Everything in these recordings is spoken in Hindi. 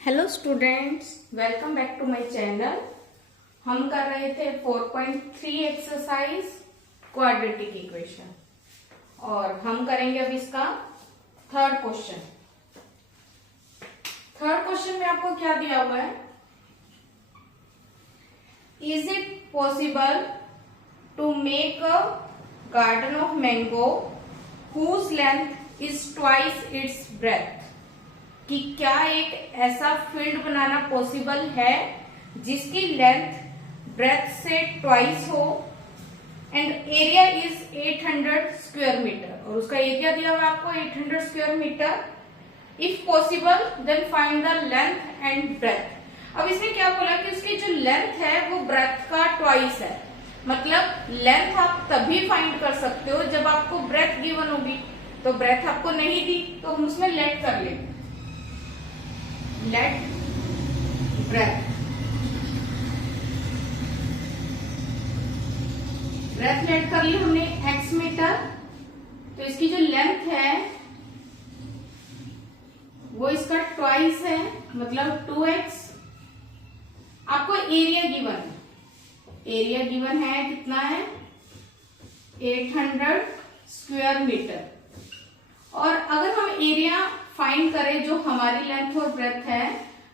Hello students, welcome back to my channel. हम कर रहे थे 4.3 एक्सरसाइज क्वाड्रेटिक इक्वेशन और हम करेंगे अब इसका थर्ड क्वेश्चन। थर्ड क्वेश्चन में आपको क्या दिया हुआ है? Is it possible to make a garden of mango whose length is twice its breadth? कि क्या एक ऐसा फील्ड बनाना पॉसिबल है जिसकी लेंथ ब्रेथ से ट्वाइस हो and area is 800 square metre, और उसका एरिया दिया हुआ है आपको 800 square metre. If possible then find the length and breadth. अब इसने क्या बोला कि उसकी जो लेंथ है वो ब्रेथ का ट्वाइस है, मतलब लेंथ आप तभी फाइंड कर सकते हो जब आपको ब्रेथ गिवन होगी। तो ब्रेथ आपको नहीं दी तो हम उसमें लेट कर लेंगे, लेट ब्रेथ। ब्रेथ लेट कर ली हमने x मीटर, तो इसकी जो लेंथ है वो इसका ट्वाइस है, मतलब 2x। आपको एरिया गिवन है, एरिया गिवन है कितना है 800 स्क्वायर मीटर। और अगर हम एरिया फाइंड करें जो हमारी लेंथ और ब्रेथ है,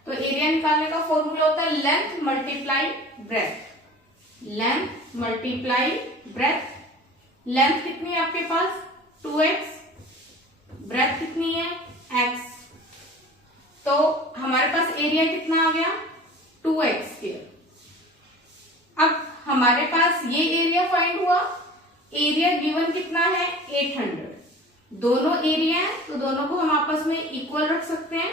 तो एरिया निकालने का फॉर्मूला होता है length multiply breath. Length multiply breath. Length कितनी है आपके पास 2x, ब्रेथ कितनी है x, तो हमारे पास एरिया कितना आ गया 2x स्क्वायर। अब हमारे पास ये एरिया फाइंड हुआ, एरिया गिवन कितना है 800। दोनों एरिया है तो दोनों को हम आपस में इक्वल रख सकते हैं।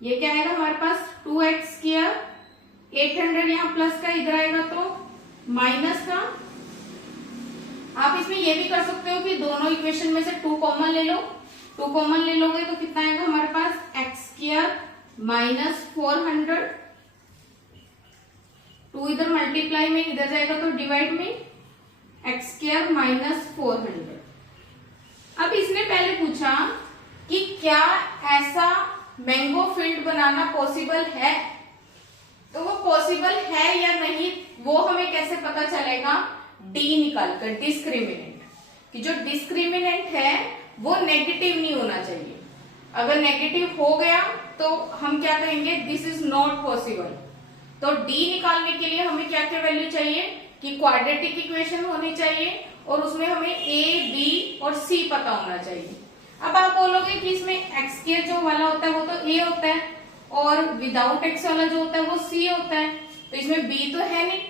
ये क्या आएगा हमारे पास 2x स्क्वायर, 800 यहां प्लस का, इधर आएगा तो माइनस का। आप इसमें ये भी कर सकते हो कि दोनों इक्वेशन में से 2 कॉमन ले लो। 2 कॉमन ले लोगे तो कितना आएगा हमारे पास x स्क्वायर माइनस 400। 2 इधर मल्टीप्लाई में, इधर जाएगा तो डिवाइड में, x स्क्वायर माइनस 400। अब इसने पहले पूछा कि क्या ऐसा मैंगो फील्ड बनाना पॉसिबल है, तो वो पॉसिबल है या नहीं वो हमें कैसे पता चलेगा? डी निकालकर, डिस्क्रिमिनेंट, कि जो डिस्क्रिमिनेंट है वो नेगेटिव नहीं होना चाहिए। अगर नेगेटिव हो गया तो हम क्या कहेंगे, दिस इज नॉट पॉसिबल। तो डी निकालने के लिए हमें क्या क्या वैल्यू चाहिए कि क्वाड्रेटिक इक्वेशन होनी चाहिए और उसमें हमें ए, बी और सी पता होना चाहिए। अब आप बोलोगे कि इसमें एक्स के जो वाला होता है वो तो ए होता है और विदाउट एक्स वाला जो होता है वो सी होता है, तो इसमें बी तो है नहीं।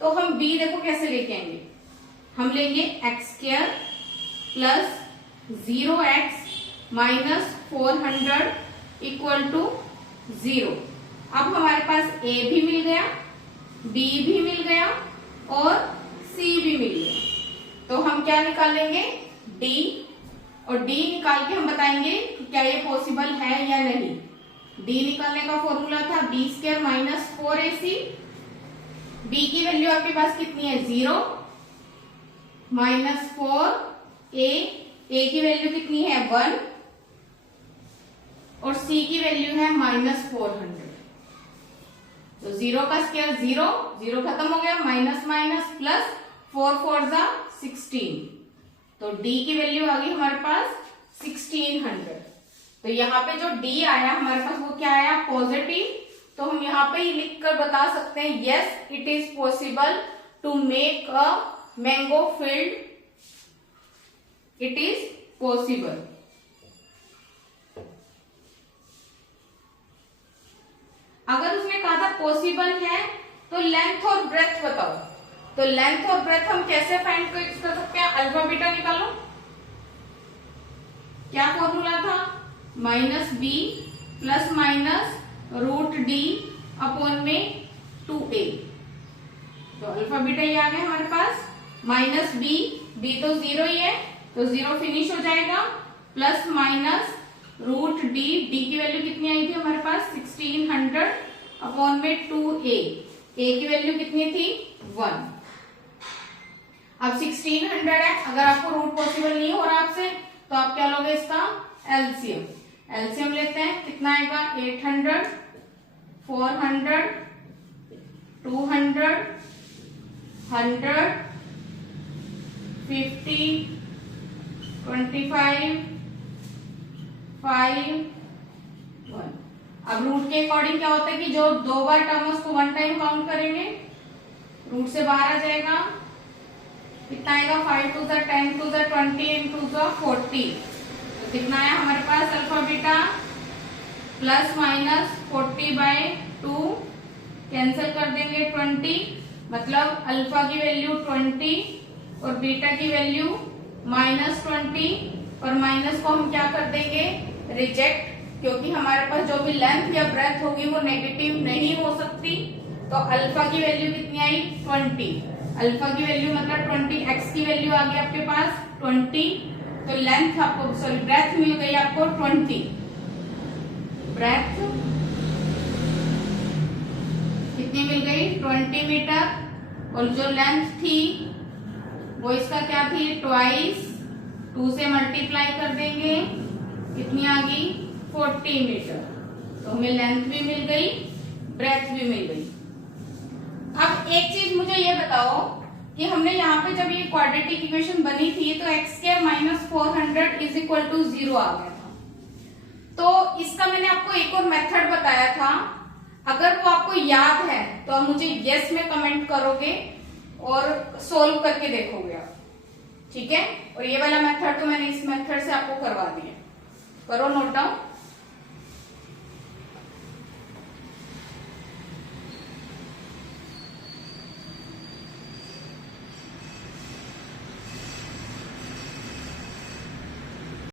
तो हम बी देखो कैसे लेके आएंगे, हम लेंगे x square plus 0x minus 400 equal to 0। अब हमारे पास ए भी मिल गया, बी भी मिल गया और सी भी मिल गया, तो हम क्या निकालेंगे डी, और डी निकाल के हम बताएंगे कि क्या ये पॉसिबल है या नहीं। डी निकालने का फॉर्मूला था B square minus 4ac। B की वैल्यू आपके पास कितनी है 0 माइनस 4a, ए की वैल्यू कितनी है 1 और सी की वैल्यू है माइनस 400। तो 0 का स्क्वायर 0, 0 खत्म हो गया, माइनस माइनस प्लस 4 4 जा 16, तो d की वैल्यू आ गई हमारे पास 1600। तो यहाँ पे जो d आया हमारे पास वो क्या आया पॉजिटिव, तो हम यहाँ पे ही लिख कर बता सकते हैं yes it is possible to make a mango field, it is possible. अगर उसने कहा था पॉसिबल है तो लेंथ और ब्रेथ बताओ, तो लेंथ और ब्रेथ हम कैसे फाइंड कर सकते हैं? अल्फा बीटा निकालो। क्या फॉर्मूला था minus B plus minus root D upon में 2a। तो अल्फा बीटा ये आ गया हमारे पास, माइनस बी, बी तो 0 ही है तो 0 फिनिश हो जाएगा, plus minus root D, D की वैल्यू कितनी आई थी हमारे पास 1600 अपॉन में 2a, a की वैल्यू कितनी थी 1। अब 1600 है, अगर आपको रूट पॉसिबल नहीं हो रहा आपसे तो आप क्या लोगे इसका एलसीएम। एलसीएम लेते हैं, कितना कितना आएगा 800, 400, 200, 100, 50, 25, 5, 1। अब रूट के अकॉर्डिंग क्या होता है कि जो दो बार टर्म है उसको वन टाइम काउंट करेंगे, रूट से बाहर आ जाएगा, कितना आएगा 5 to the 10 to the 20 and to the 40। तो कितना आया हमारे पास alpha beta plus minus 40/2, cancel कर देंगे 20, मतलब अल्फा की वैल्यू 20 और बीटा की वैल्यू -20, और माइनस को हम क्या कर देंगे रिजेक्ट, क्योंकि हमारे पास जो भी लेंथ या ब्रेथ होगी वो नेगेटिव नहीं हो सकती। तो अल्फा की वैल्यू कितनी आई 20, अल्फा की वैल्यू मतलब 20, एक्स की वैल्यू आ गई आपके पास 20, तो लेंथ आपको सॉरी ब्रेथ मिल गई आपको 20, ब्रेथ कितनी मिल गई 20 मीटर, और जो लेंथ थी वो इसका क्या थी ट्वाइस, 2 से मल्टीप्लाई कर देंगे, कितनी आ गई 40 मीटर। तो हमें लेंथ भी मिल गई, ब्रेथ भी मिल गई। अब एक चीज मुझे ये बताओ कि हमने यहाँ पे जब ये क्वाड्रेटिक इक्वेशन बनी थी तो x² - 400 इज इक्वल टू 0 आ गया था। तो इसका मैंने आपको एक और मेथड बताया था, अगर वो आपको याद है तो आप मुझे यस में कमेंट करोगे और सोल्व करके देखोगे आप, ठीक है। और ये वाला मेथड तो मैंने इस मेथड से आपको करवा दिया, करो नोट डाउन।